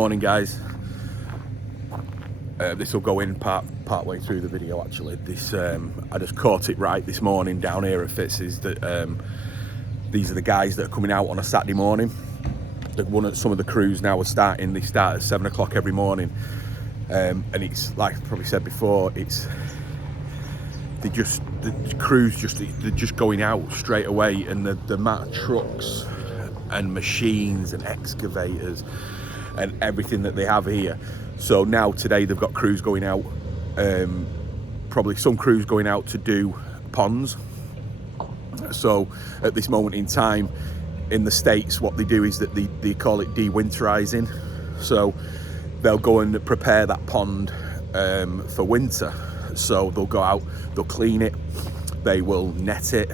Morning, guys. This will go in part way through the video. Actually, this I just caught it right this morning down here at Fitz's. That these are the guys that are coming out on a Saturday morning. Some of the crews now are starting. They start at 7 o'clock every morning, and it's like I probably said before. The crews they're just going out straight away, and the amount of trucks and machines and excavators and everything that they have here. So now today they've got crews going out, probably some crews going out to do ponds. So at this moment in time in the States, what they do is that they call it de-winterizing. So they'll go and prepare that pond for winter. So they'll go out, they'll clean it, they will net it,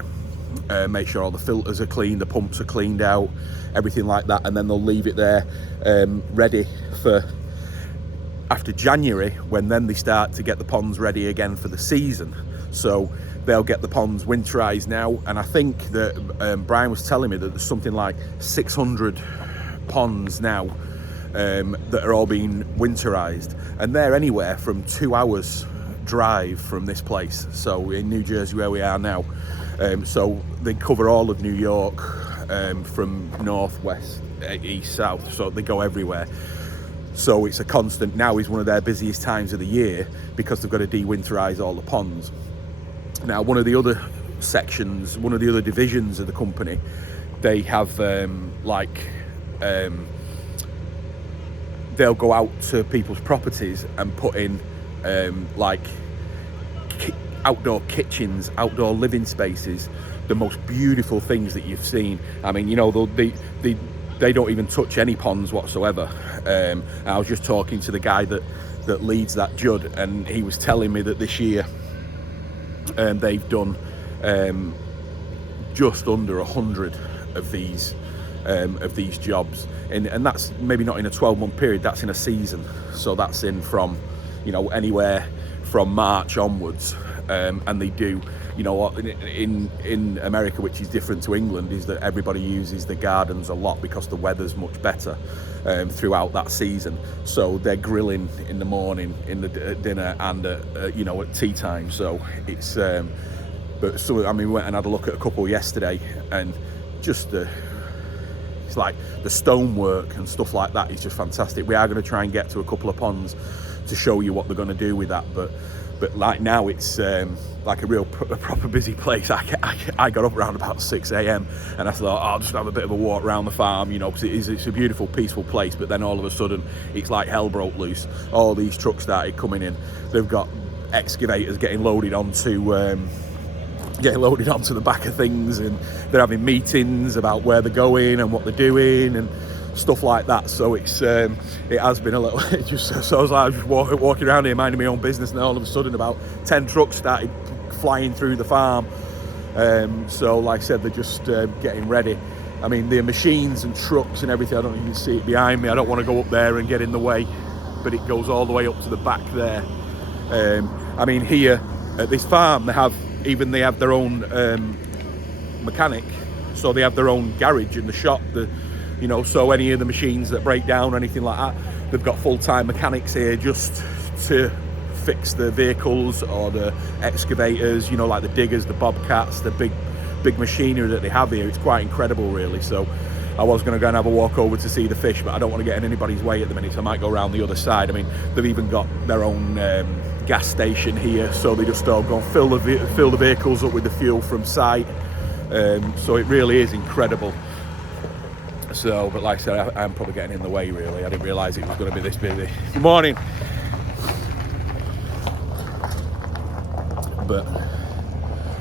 make sure all the filters are clean, the pumps are cleaned out, everything like that, and then they'll leave it there ready for after January, when then they start to get the ponds ready again for the season. So they'll get the ponds winterized now, and I think that Brian was telling me that there's something like 600 ponds now that are all being winterized, and they're anywhere from 2 hours drive from this place, so in New Jersey where we are now. So they cover all of New York, from north, west, east, south, so they go everywhere. So it's a constant. Now is one of their busiest times of the year because they've got to de-winterize all the ponds. Now, one of the other sections, one of the other divisions of the company, they have they'll go out to people's properties and put in outdoor kitchens, outdoor living spaces, the most beautiful things that you've seen. I mean, you know, they don't even touch any ponds whatsoever. I was just talking to the guy that leads that Judd, and he was telling me that this year they've done just under 100 of these jobs, and that's maybe not in a 12-month period, that's in a season. So that's in from, you know, anywhere from March onwards. And they do, you know, in America, which is different to England, is that everybody uses the gardens a lot because the weather's much better throughout that season. So they're grilling in the morning, in the dinner, and at tea time. So it's I mean, we went and had a look at a couple yesterday, and just it's like the stonework and stuff like that is just fantastic. We are going to try and get to a couple of ponds to show you what they're going to do with that, but like now it's like a proper busy place. I got up around about 6 a.m. and I thought, I'll just have a bit of a walk around the farm, you know, because it's a beautiful, peaceful place. But then all of a sudden, it's like hell broke loose. All these trucks started coming in. They've got excavators getting loaded onto the back of things, and they're having meetings about where they're going and what they're doing and stuff like that. So it has been a little so I was like just walking around here minding my own business, and all of a sudden about 10 trucks started flying through the farm. So like I said, they're just getting ready. I mean, the machines and trucks and everything, I don't know if you can see it behind me. I don't want to go up there and get in the way, but it goes all the way up to the back there. I mean, here at this farm they have their own mechanic, so they have their own garage in the shop. So any of the machines that break down or anything like that, they've got full-time mechanics here just to fix the vehicles or the excavators, you know, like the diggers, the bobcats, the big machinery that they have here. It's quite incredible, really. So I was going to go and have a walk over to see the fish, but I don't want to get in anybody's way at the minute, so I might go around the other side. I mean, they've even got their own gas station here, so they just all go and fill the vehicles up with the fuel from site. So it really is incredible. So, but like I said, I'm probably getting in the way, really. I didn't realise it was going to be this busy. Good morning. But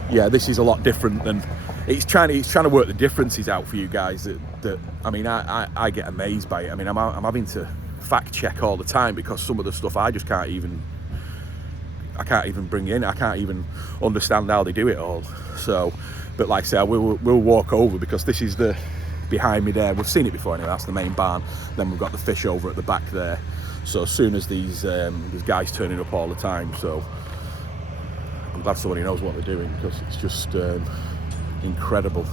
yeah, this is a lot different than it's trying to work the differences out for you guys. That I mean, I get amazed by it. I mean, I'm having to fact check all the time because some of the stuff I just can't even bring in. I can't even understand how they do it all. So, but like I said, we'll walk over because this is the behind me there. We've seen it before anyway. That's the main barn. Then we've got the fish over at the back there. So as soon as these guys turning up all the time, so I'm glad somebody knows what they're doing because it's just incredible.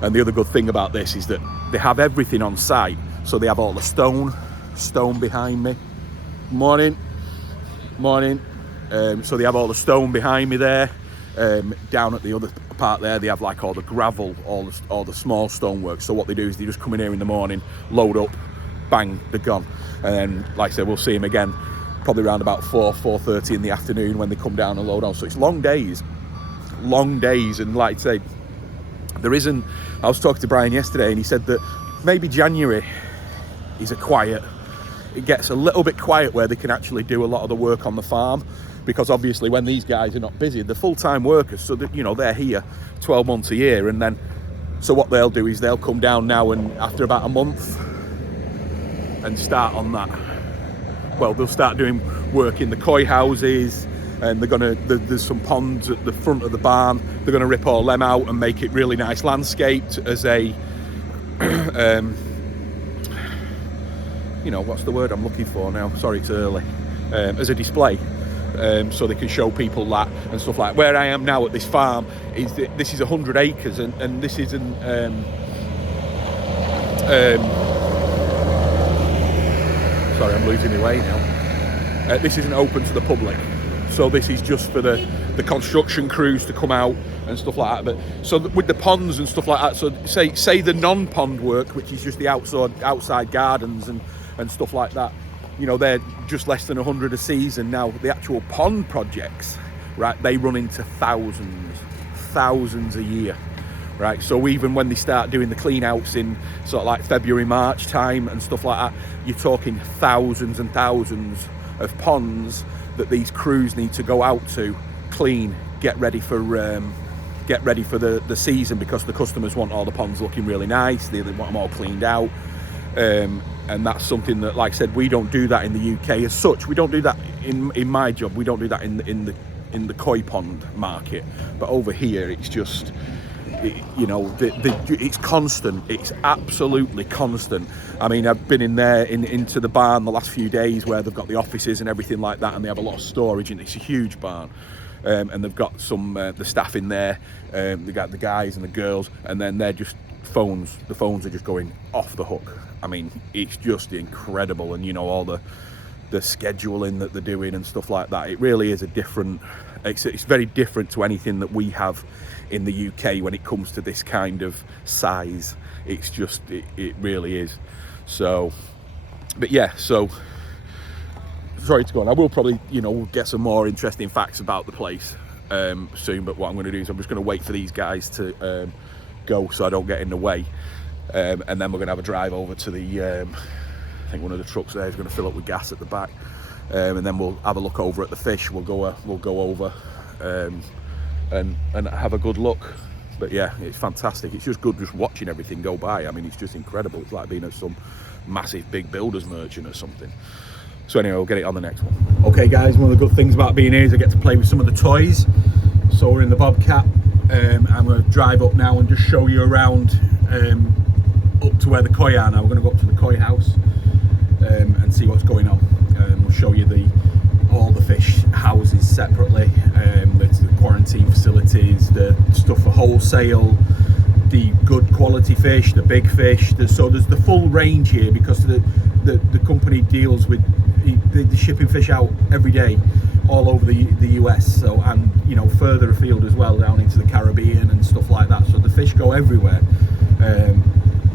And the other good thing about this is that they have everything on site. So they have all the stone, stone behind me. Morning. So they have all the stone behind me there. Down at the other part there, they have like all the gravel, all the small stonework. So what they do is they just come in here in the morning, load up, bang, they're gone. And then, like I said, we'll see them again probably around about 4:30 in the afternoon when they come down and load on. So it's long days. And like I say, there isn't. I was talking to Brian yesterday, and he said that maybe January is it gets a little bit quiet where they can actually do a lot of the work on the farm, because obviously when these guys are not busy, they're full-time workers, so that, you know, they're here 12 months a year. And then so what they'll do is they'll come down now, and after about a month and start on that. Well, they'll start doing work in the koi houses, and there's some ponds at the front of the barn. They're gonna rip all them out and make it really nice landscaped as a you know, what's the word I'm looking for now? Sorry, it's early. As a display, so they can show people that and stuff like. Where I am now at this farm is that this is 100 acres, and this isn't. Sorry, I'm losing my way now. This isn't open to the public, so this is just for the construction crews to come out and stuff like that. But so with the ponds and stuff like that, so say the non-pond work, which is just the outside gardens and stuff like that, you know, they're just less than 100 a season. Now the actual pond projects, right, they run into thousands a year, right? So even when they start doing the clean outs in sort of like February, March time and stuff like that, you're talking thousands and thousands of ponds that these crews need to go out to clean, get ready for the season, because the customers want all the ponds looking really nice. They want them all cleaned out, and that's something that, like I said, we don't do that in the UK as such. We don't do that in my job. We don't do that in the koi pond market. But over here, it's just, you know, it's constant. It's absolutely constant. I mean, I've been in there into the barn the last few days where they've got the offices and everything like that, and they have a lot of storage, and it's a huge barn. And they've got some the staff in there. They got the guys and the girls, and then they're just phones. The phones are just going off the hook. I mean, it's just incredible, and you know, all the scheduling that they're doing and stuff like that. It really is a different. It's very different to anything that we have in the UK when it comes to this kind of size. It's just it really is. So, but yeah, so. Sorry to go on. I will probably, you know, get some more interesting facts about the place soon. But what I'm going to do is I'm just going to wait for these guys to go, so I don't get in the way. And then we're going to have a drive over to the. I think one of the trucks there is going to fill up with gas at the back, and then we'll have a look over at the fish. We'll go over and have a good look. But yeah, it's fantastic. It's just good just watching everything go by. I mean, it's just incredible. It's like being at some massive big builder's merchant or something. So anyway, we'll get it on the next one. Okay guys, one of the good things about being here is I get to play with some of the toys. So we're in the Bobcat. I'm going to drive up now and just show you around up to where the koi are now. We're going to go up to the koi house and see what's going on. We'll show you all the fish houses separately, the quarantine facilities, the stuff for wholesale, the good quality fish, the big fish. So there's the full range here, because the company deals with the shipping fish out every day all over the US, so, and you know, further afield as well, down into the Caribbean and stuff like that. So the fish go everywhere.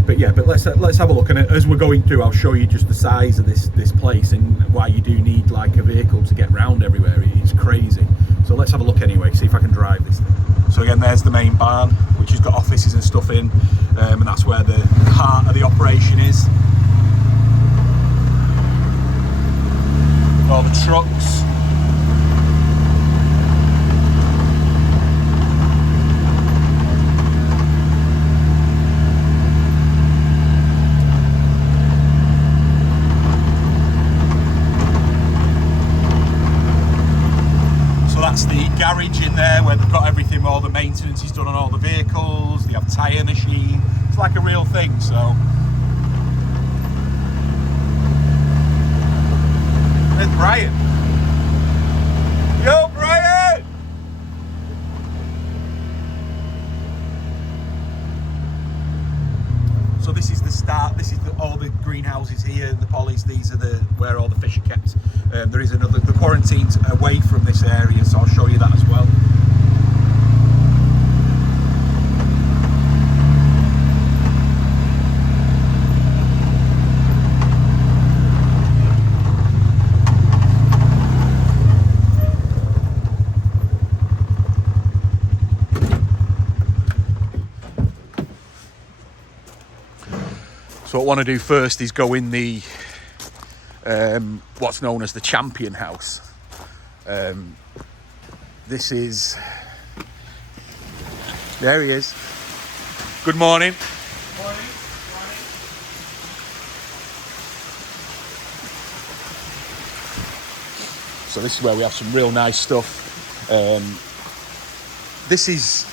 But yeah, but let's have a look, and as we're going through, I'll show you just the size of this place and why you do need like a vehicle to get around everywhere. It's crazy. So let's have a look anyway, see if I can drive this thing. So again, there's the main barn, which has got offices and stuff in, and that's where the heart of the operation is. All the trucks. So that's the garage in there where they've got everything, all the maintenance is done on all the vehicles. They have tyre machine. It's like a real thing, so. There's Brian. Yo, Brian! So this is the start. This is all the greenhouses here, the pollies. These are where all the fish are kept. There is the quarantine's away from this area, so I'll show you that as well. So what I want to do first is go in the what's known as the champion house. This is, there he is. Good morning. Morning. So this is where we have some real nice stuff. This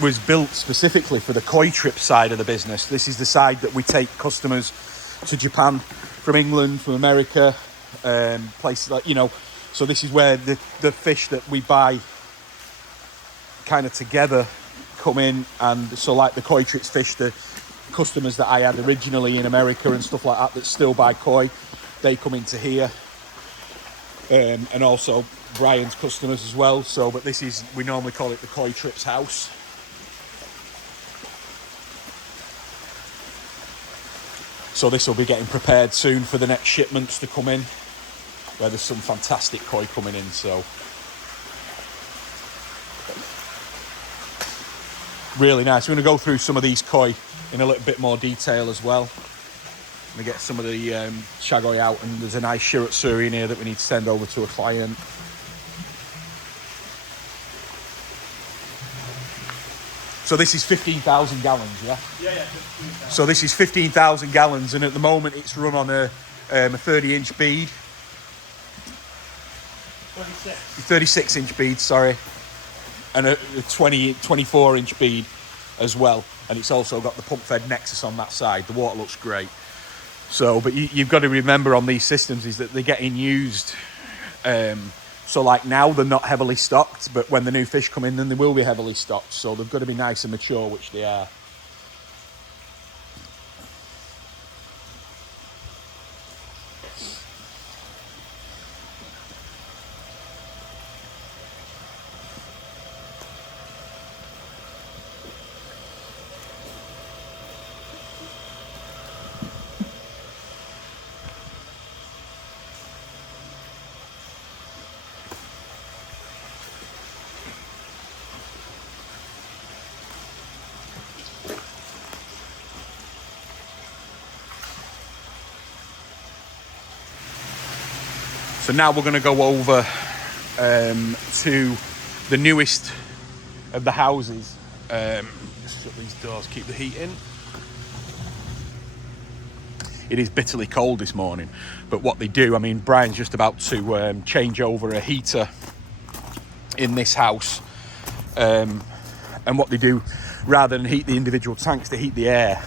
was built specifically for the koi trip side of the business. This is the side that we take customers to Japan from England, from America, places like, you know. So this is where the fish that we buy kind of together come in. And so like the koi trips fish, the customers that I had originally in America and stuff like that still buy koi, they come into here. And also Brian's customers as well. So, but this is, we normally call it the koi trips house. So this will be getting prepared soon for the next shipments to come in, where there's some fantastic koi coming in. So really nice. We're going to go through some of these koi in a little bit more detail as well. I'm going to get some of the shagoi out, and there's a nice shirotsuri in here that we need to send over to a client. So this is 15,000 gallons, yeah? Yeah, 15,000. So this is 15,000 gallons, and at the moment it's run on a 30-inch bead. 36-inch bead, sorry. And a 24-inch bead as well. And it's also got the pump-fed Nexus on that side. The water looks great. So, but you've got to remember on these systems is that they're getting used. So like now they're not heavily stocked, but when the new fish come in, then they will be heavily stocked. So they've got to be nice and mature, which they are. So now we're going to go over to the newest of the houses. Just shut these doors, keep the heat in. It is bitterly cold this morning, but what they do, I mean, Brian's just about to change over a heater in this house. And what they do, rather than heat the individual tanks, they heat the air,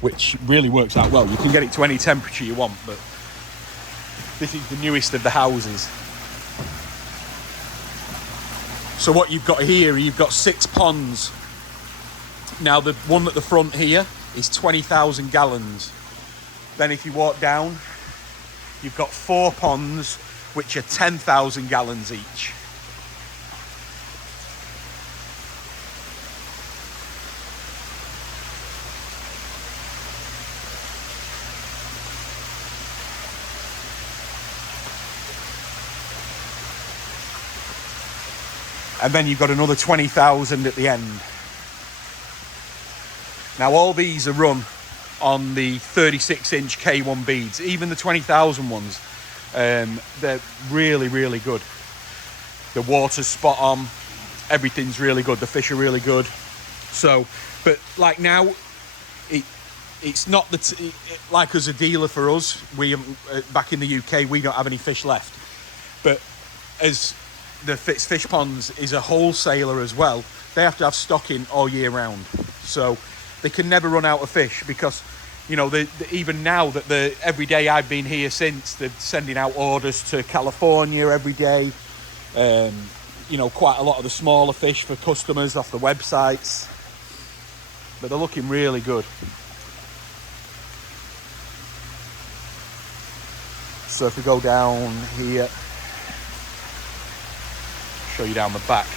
which really works out well. You can get it to any temperature you want, but this is the newest of the houses. So what you've got here, you've got 6 ponds. Now the one at the front here is 20,000 gallons. Then if you walk down, you've got 4 ponds, which are 10,000 gallons each. And then you've got another 20,000 at the end. Now all these are run on the 36-inch K1 beads. Even the 20,000 ones, they're really, really good. The water's spot on. Everything's really good. The fish are really good. So, but like now, it's not like as a dealer for us. We back in the UK, we don't have any fish left. But as the Fitz Fish Ponds is a wholesaler as well, they have to have stocking all year round. So they can never run out of fish because, you know, even now that every day I've been here since, they're sending out orders to California every day. You know, quite a lot of the smaller fish for customers off the websites. But they're looking really good. So if we go down here, show you down the back.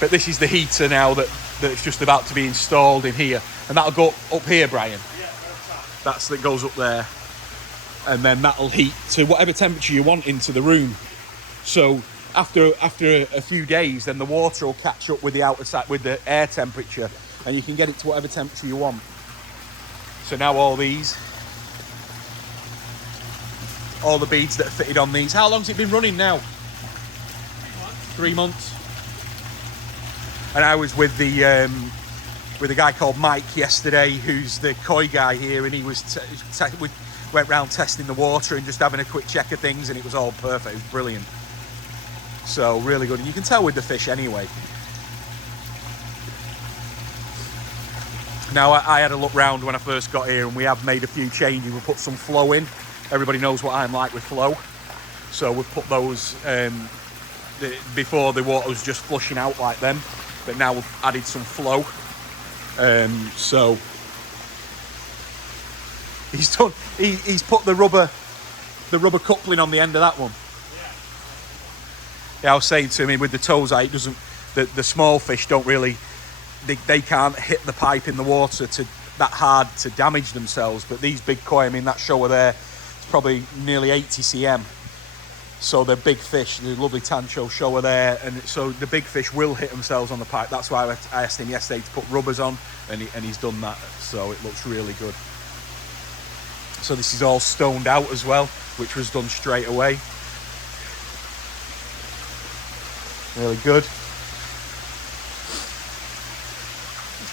But this is the heater now that's just about to be installed in here, and that'll go up here, Brian. Yeah, that goes up there, and then that'll heat to whatever temperature you want into the room. So after a few days, then the water will catch up with the outside, with the air temperature, and you can get it to whatever temperature you want. So now all the beads that are fitted on these. How long's it been running now? 3 months. And I was with a guy called Mike yesterday, who's the koi guy here, and he was we went round testing the water and just having a quick check of things, and it was all perfect. It was brilliant. So really good, and you can tell with the fish anyway. Now I had a look round when I first got here, and we have made a few changes. We put some flow in. Everybody knows what I'm like with flow, so we've put those. Before the water was just flushing out like them, but now we've added some flow. So he's done. He's put the rubber coupling on the end of that one. Yeah, I was saying to him, with the toes out, it doesn't. The small fish don't really. They can't hit the pipe in the water that hard to damage themselves. But these big koi, I mean, that shower there, it's probably nearly 80 cm. So they're big fish, the lovely tancho shower there, and so the big fish will hit themselves on the pipe. That's why I asked him yesterday to put rubbers on, and he's done that, so it looks really good. So this is all stoned out as well, which was done straight away. Really good.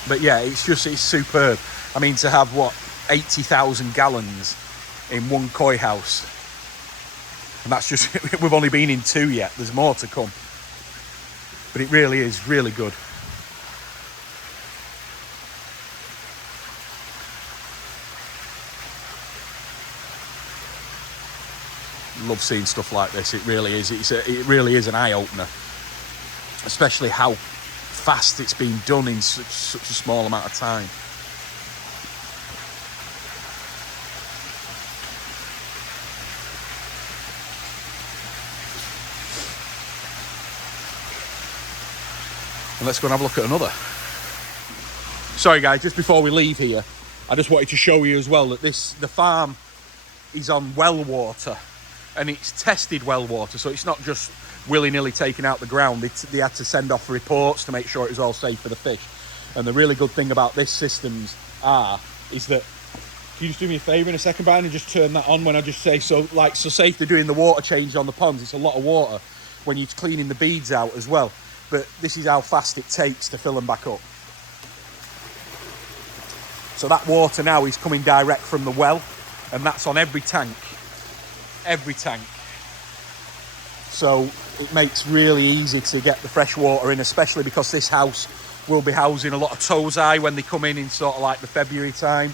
But yeah, it's superb. I mean, to have 80,000 gallons in one koi house. And that's just, we've only been in 2 yet. There's more to come. But it really is really good. Love seeing stuff like this. It really is. It really is an eye-opener. Especially how fast it's been done in such a small amount of time. And let's go and have a look at another. Sorry guys, just before we leave here, I just wanted to show you as well that the farm is on well water, and it's tested well water, so it's not just willy-nilly taken out the ground. They had to send off reports to make sure it was all safe for the fish. And the really good thing about this systems is that, can you just do me a favour in a second, Brian, and just turn that on when I just say so? So say if they're doing the water change on the ponds, it's a lot of water when you're cleaning the beads out as well. But this is how fast it takes to fill them back up. So that water now is coming direct from the well, and that's on every tank. Every tank. So it makes really easy to get the fresh water in, especially because this house will be housing a lot of tozai when they come in sort of like the February time.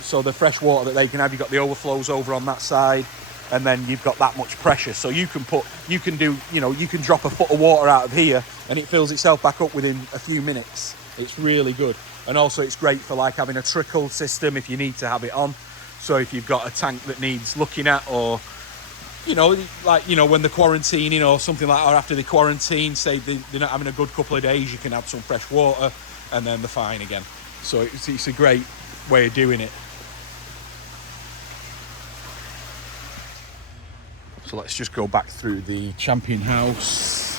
So the fresh water that they can have, you've got the overflows over on that side, and then you've got that much pressure. So you can drop a foot of water out of here and it fills itself back up within a few minutes. It's really good. And also it's great for like having a trickle system if you need to have it on. So if you've got a tank that needs looking at, or when they're quarantining or something like that, or after they quarantine, say they're not having a good couple of days, you can add some fresh water and then they're fine again. So it's a great way of doing it. So let's just go back through the champion house.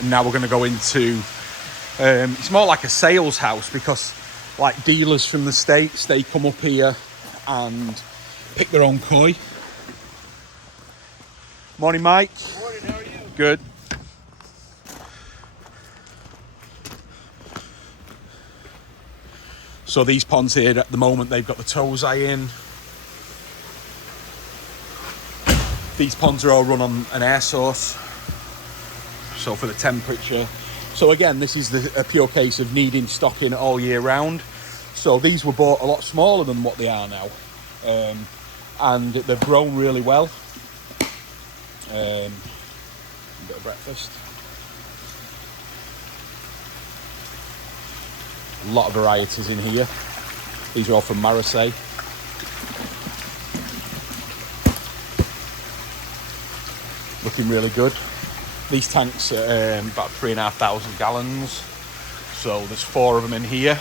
And now we're going to go into, it's more like a sales house, because like dealers from the States, they come up here and pick their own koi. Morning, Mike. Morning, how are you? Good. So these ponds here at the moment, they've got the tozai in. These ponds are all run on an air source, so for the temperature. So again, this is a pure case of needing stocking all year round. So these were bought a lot smaller than what they are now, and they've grown really well. A bit of breakfast. A lot of varieties in here. These are all from Marseille. Looking really good. These tanks are about 3,500 gallons. So there's 4 of them in here.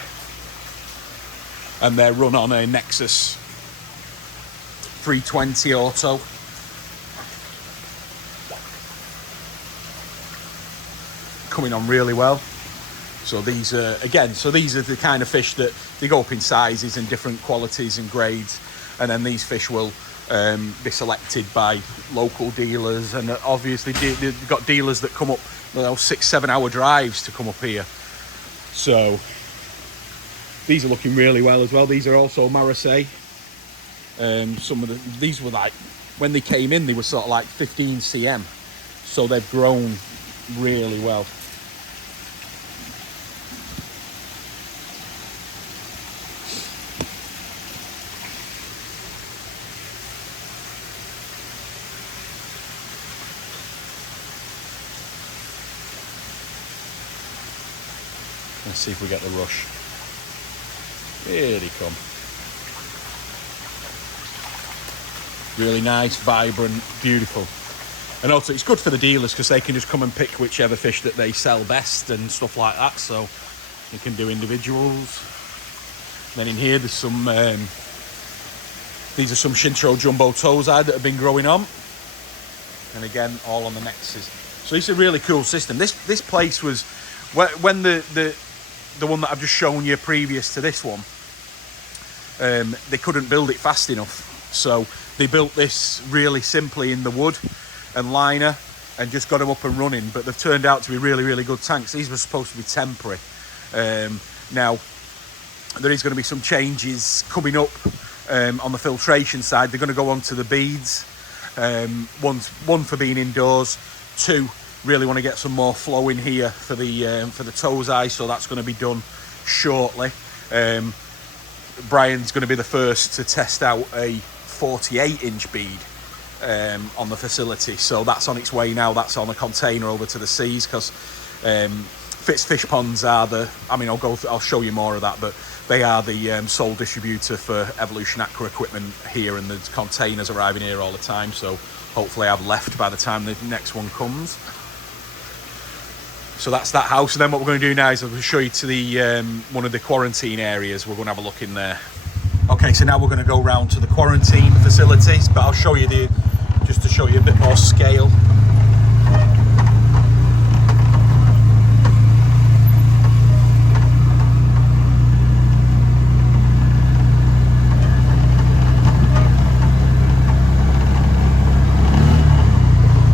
And they're run on a Nexus 320 auto. Coming on really well. So these are, again, these are the kind of fish that they go up in sizes and different qualities and grades, and then these fish will be selected by local dealers, and obviously they've got dealers that come up, 6-7 hour drives to come up here. So these are looking really well as well. These are also Marseille. These were like, when they came in, they were sort of like 15 cm. So they've grown really well. Let's see if we get the rush. Here they come. Really nice, vibrant, beautiful. And also it's good for the dealers because they can just come and pick whichever fish that they sell best and stuff like that. So you can do individuals. Then in here there's some, these are some Shintaro Jumbo Tozai that have been growing on. And again, all on the Nexus. So it's a really cool system. This place was, when the one that I've just shown you previous to this one, they couldn't build it fast enough. So they built this really simply in the wood and liner and just got them up and running. But they've turned out to be really, really good tanks. These were supposed to be temporary. Now, there is going to be some changes coming up on the filtration side. They're going to go on to the beads. One for being indoors. 2, really want to get some more flow in here for the Tozai, so that's going to be done shortly. Brian's going to be the first to test out a 48-inch bead on the facility, so that's on its way now. That's on a container over to the seas because Fitz Fish Ponds are I'll show you more of that, but they are the sole distributor for Evolution Acre equipment here, and the containers arriving here all the time, so hopefully I've left by the time the next one comes. So that's that house, and then what we're going to do now is I'm going to show you to the one of the quarantine areas. We're going to have a look in there. Okay, so now we're going to go round to the quarantine facilities, but I'll show you just to show you a bit more scale.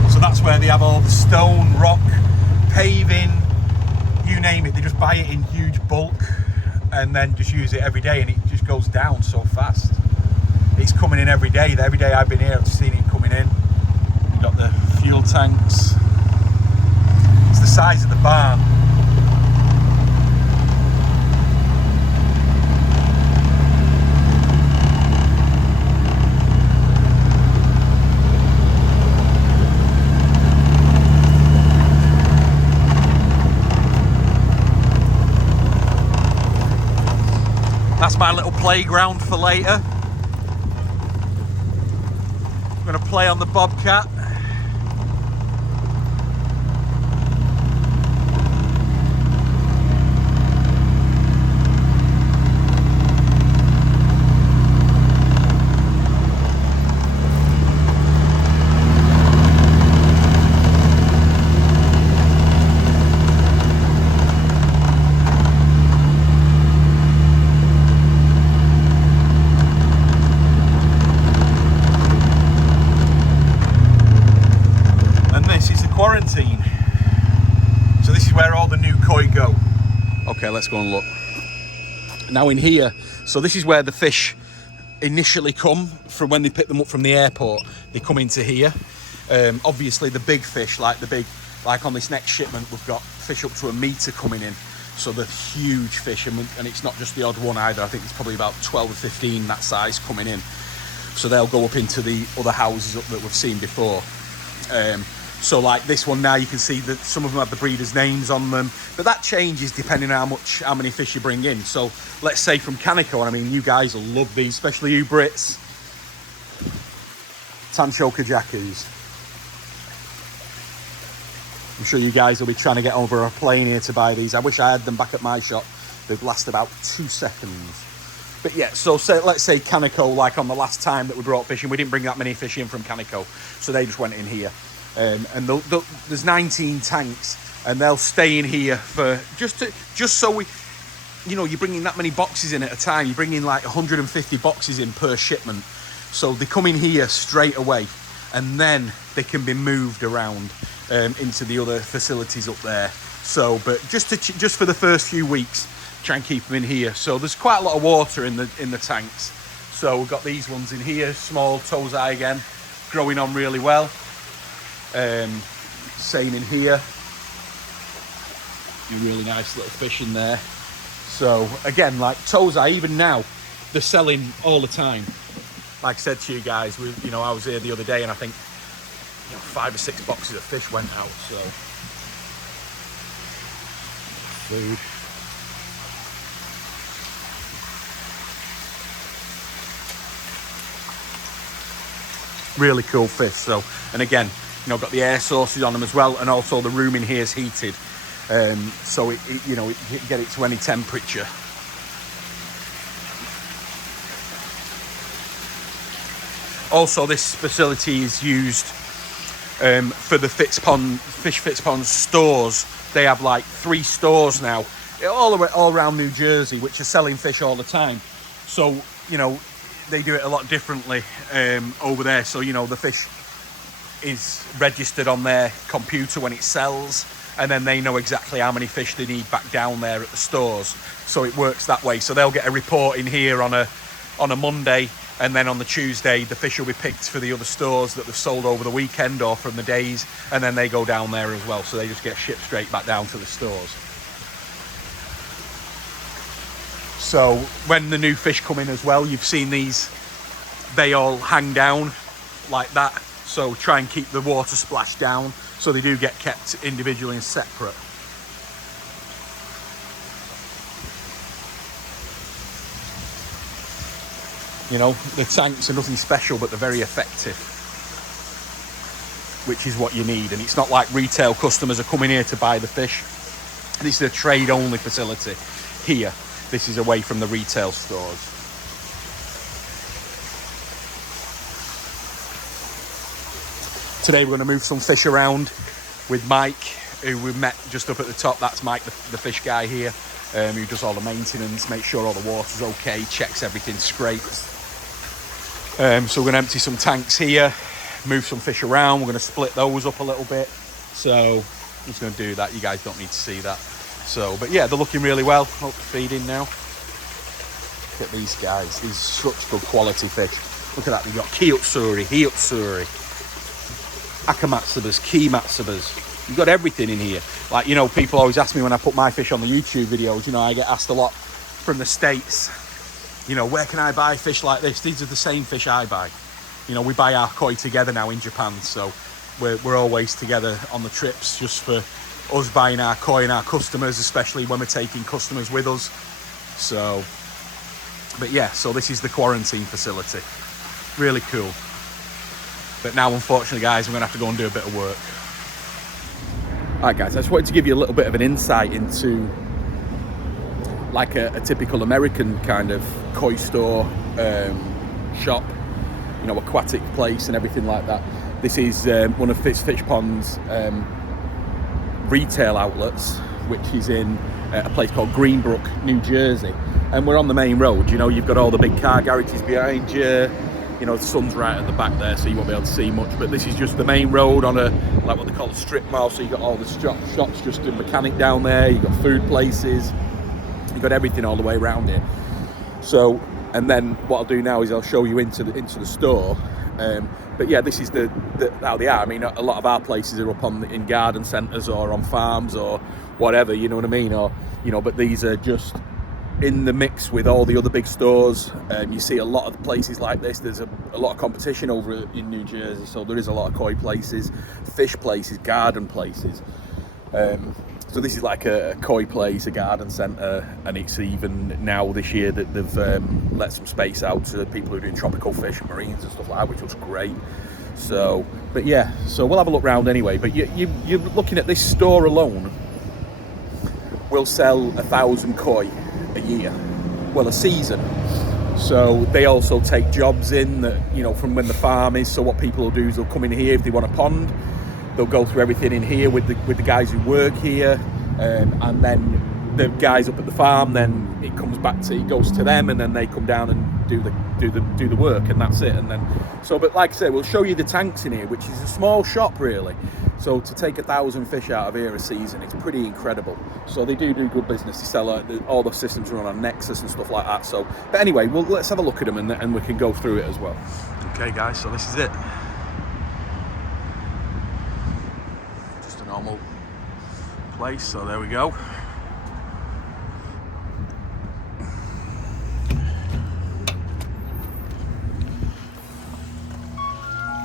So that's where they have all the stone, rock, paving, you name it. They just buy it in huge bulk and then just use it every day, and it just goes down so fast. It's coming in every day. Every day I've been here, I've seen it coming in. You've got the fuel tanks. It's the size of the barn. That's my little playground for later. I'm going to play on the bobcat. Quarantine. So this is where all the new koi go. Okay, let's go and look. Now in here, so this is where the fish initially come from when they pick them up from the airport. They come into here. Obviously the big fish, like on this next shipment, we've got fish up to 1 meter coming in. So the huge fish, and it's not just the odd one either. I think it's probably about 12 or 15 that size coming in. So they'll go up into the other houses up that we've seen before. So like this one now, you can see that some of them have the breeders' names on them, but that changes depending on how many fish you bring in. So let's say from Canico, and I mean, you guys will love these, especially you Brits. Tanchoka Jackoos. I'm sure you guys will be trying to get over a plane here to buy these. I wish I had them back at my shop. They'd last about 2 seconds. But yeah, so let's say Canico, like on the last time that we brought fish in, we didn't bring that many fish in from Canico, so they just went in here. And there's 19 tanks, and they'll stay in here for just so we, you know, you're bringing that many boxes in at a time. You bring in like 150 boxes in per shipment, so they come in here straight away, and then they can be moved around into the other facilities up there. So, but just for the first few weeks, try and keep them in here. So there's quite a lot of water in the tanks. So we've got these ones in here, small tozai again, growing on really well. Same in here, really nice little fish in there. So again, like tozai, even now they're selling all the time. Like I said to you guys, I was here the other day, and I think 5 or 6 boxes of fish went out. So food. Really cool fish. So, and again, got the air sources on them as well, and also the room in here is heated, so it get it to any temperature. Also, this facility is used for the Fitz Ponds stores. They have like 3 stores now, all around New Jersey, which are selling fish all the time. So they do it a lot differently over there. So the fish is registered on their computer when it sells, and then they know exactly how many fish they need back down there at the stores. So it works that way. So they'll get a report in here on a Monday, and then on the Tuesday the fish will be picked for the other stores that they've sold over the weekend or from the days, and then they go down there as well. So they just get shipped straight back down to the stores. So when the new fish come in as well, you've seen these, they all hang down like that. So try and keep the water splash down, so they do get kept individually and separate. The tanks are nothing special, but they're very effective, which is what you need. And it's not like retail customers are coming here to buy the fish. This is a trade-only facility here. This is away from the retail stores. Today we're going to move some fish around with Mike, who we met just up at the top. That's Mike, the fish guy here, who does all the maintenance, makes sure all the water's okay, checks everything, scrapes. So we're going to empty some tanks here, move some fish around. We're going to split those up a little bit. So I'm just going to do that. You guys don't need to see that. So, but yeah, they're looking really well. Up to feeding now. Look at these guys. These are such good quality fish. Look at that. We've got Kiyutsuri, Hiyutsuri, Akamatsudas, Kimatsubas. You've got everything in here. Like, people always ask me when I put my fish on the YouTube videos, I get asked a lot from the States, where can I buy fish like this? These are the same fish I buy. We buy our koi together now in Japan, so we're always together on the trips, just for us buying our koi and our customers, especially when we're taking customers with us. So, but yeah, so this is the quarantine facility. Really cool. But now, unfortunately, guys, we're going to have to go and do a bit of work. All right, guys, I just wanted to give you a little bit of an insight into like a typical American kind of koi store, shop, aquatic place and everything like that. This is one of Fitz Fish Ponds' retail outlets, which is in a place called Greenbrook, New Jersey. And we're on the main road. You've got all the big car garages behind you. The sun's right at the back there, so you won't be able to see much. But this is just the main road on like what they call a strip mall. So you've got all the shops, just a mechanic down there. You've got food places. You've got everything all the way around here. So, and then what I'll do now is I'll show you into the store. But yeah, this is the how they are. I mean, a lot of our places are up in garden centres or on farms or whatever. You know what I mean? Or but these are just in the mix with all the other big stores. You see a lot of the places like this. There's a lot of competition over in New Jersey, so there is a lot of koi places, fish places, garden places. So this is like a koi place, a garden centre, and it's even now this year that they've let some space out to people who are doing tropical fish and marines and stuff like that, which looks great. So, but yeah, so we'll have a look round anyway. But you're looking at this store alone will sell 1,000 koi a year, well, a season. So they also take jobs in that, you know, from when the farm is. So what people will do is they'll come in here if they want a pond. They'll go through everything in here with the guys who work here, and then the guys up at the farm. Then it goes to them, and then they come down and do the work, and that's it. And then but like I said, we'll show you the tanks in here, which is a small shop really. So to take 1,000 fish out of here a season, it's pretty incredible. So they do good business. They sell all the systems run on Nexus and stuff like that. So, but anyway, let's have a look at them and we can go through it as well. Okay, guys. So this is it. Normal place, so there we go.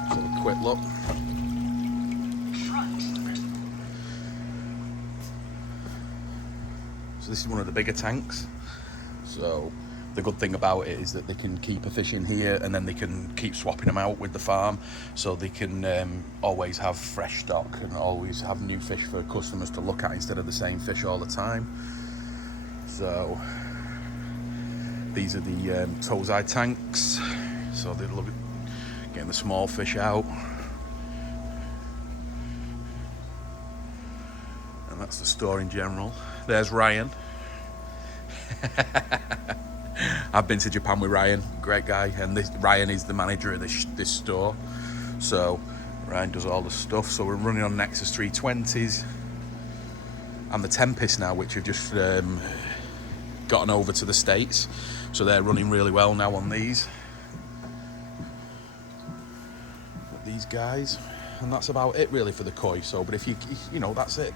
So a quick look. So this is one of the bigger tanks. So the good thing about it is that they can keep a fish in here and then they can keep swapping them out with the farm, so they can always have fresh stock and always have new fish for customers to look at instead of the same fish all the time. So these are the Tozai tanks, so they love it, getting the small fish out. And that's the store in general. There's Ryan. I've been to Japan with Ryan, great guy, and Ryan is the manager of this store. So Ryan does all the stuff. So we're running on Nexus 320s and the Tempest now, which have just gotten over to the States. So they're running really well now on these. But these guys, and that's about it really for the koi. So, but if you know, that's it.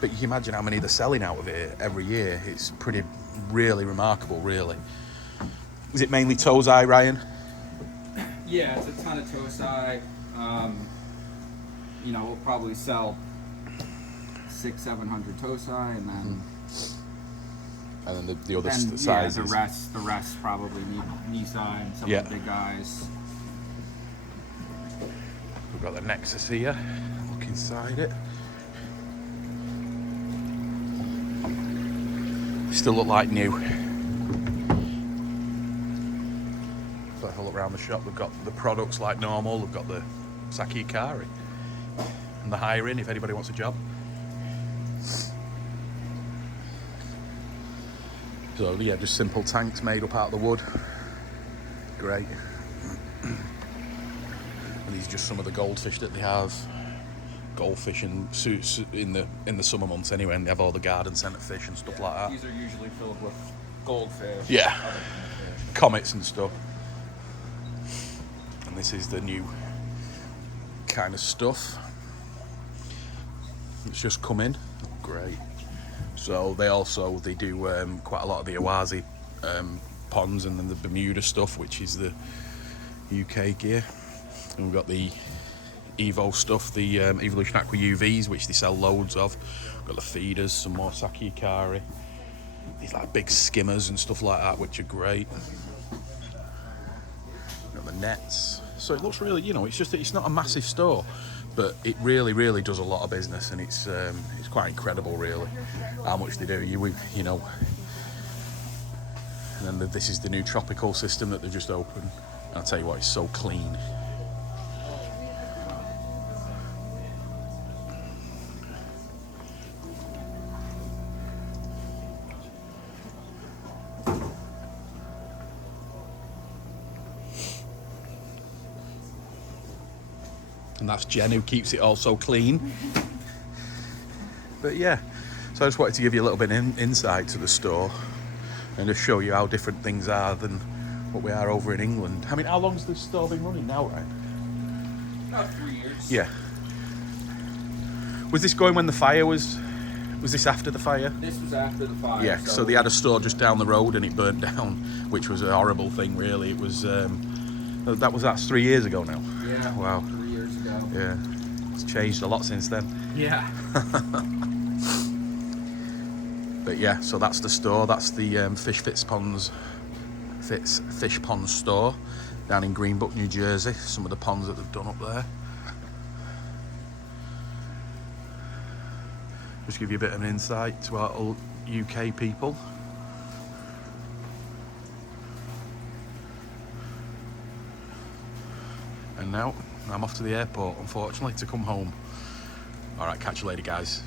But you can imagine how many they're selling out of it every year. It's really remarkable, really. Is it mainly Tozai, Ryan? Yeah, it's a ton of Tozai. You know, we'll probably sell 600-700 Tozai, and then and then the other sizes. Yeah, the rest probably need Nisai and some of the big guys. We've got the Nexus here. Look inside it. Still look like new. So if I look around the shop, we've got the products like normal. We've got the sake ikari and the hiring if anybody wants a job. So yeah, just simple tanks made up out of the wood. Great. And these are just some of the goldfish that they have. Goldfish in the summer months anyway, and they have all the garden centre fish and stuff like that. These are usually filled with goldfish. Yeah, comets and stuff. And this is the new kind of stuff. It's just come in. Great. So they do quite a lot of the Awazi ponds, and then the Bermuda stuff, which is the UK gear. And we've got the Evo stuff, the Evolution Aqua UVs, which they sell loads of. We've got the feeders, some more sake ikari, these like big skimmers and stuff like that, which are great. We've got the nets. So it looks really, you know, it's not a massive store, but it really does a lot of business, and it's quite incredible really how much they do. You know, and then this is the new tropical system that they just opened. And I'll tell you what, it's so clean. And that's Jen, who keeps it all so clean. But yeah, so I just wanted to give you a little bit of insight to the store and just show you how different things are than what we are over in England. I mean, how long's the store been running now, right? About 3 years. Yeah. Was this going when the fire was Was this after the fire? This was after the fire. Yeah, so they had a store just down the road and it burnt down, which was a horrible thing, really. It was, that's 3 years ago now. Yeah. Wow. 3 years ago. Yeah. It's changed a lot since then. Yeah. But yeah, so that's the store. That's the Fitz Fish Ponds store down in Greenbrook, New Jersey. Some of the ponds that they've done up there. Just give you a bit of an insight to our old UK people. And now I'm off to the airport, unfortunately, to come home. All right, catch you later, guys.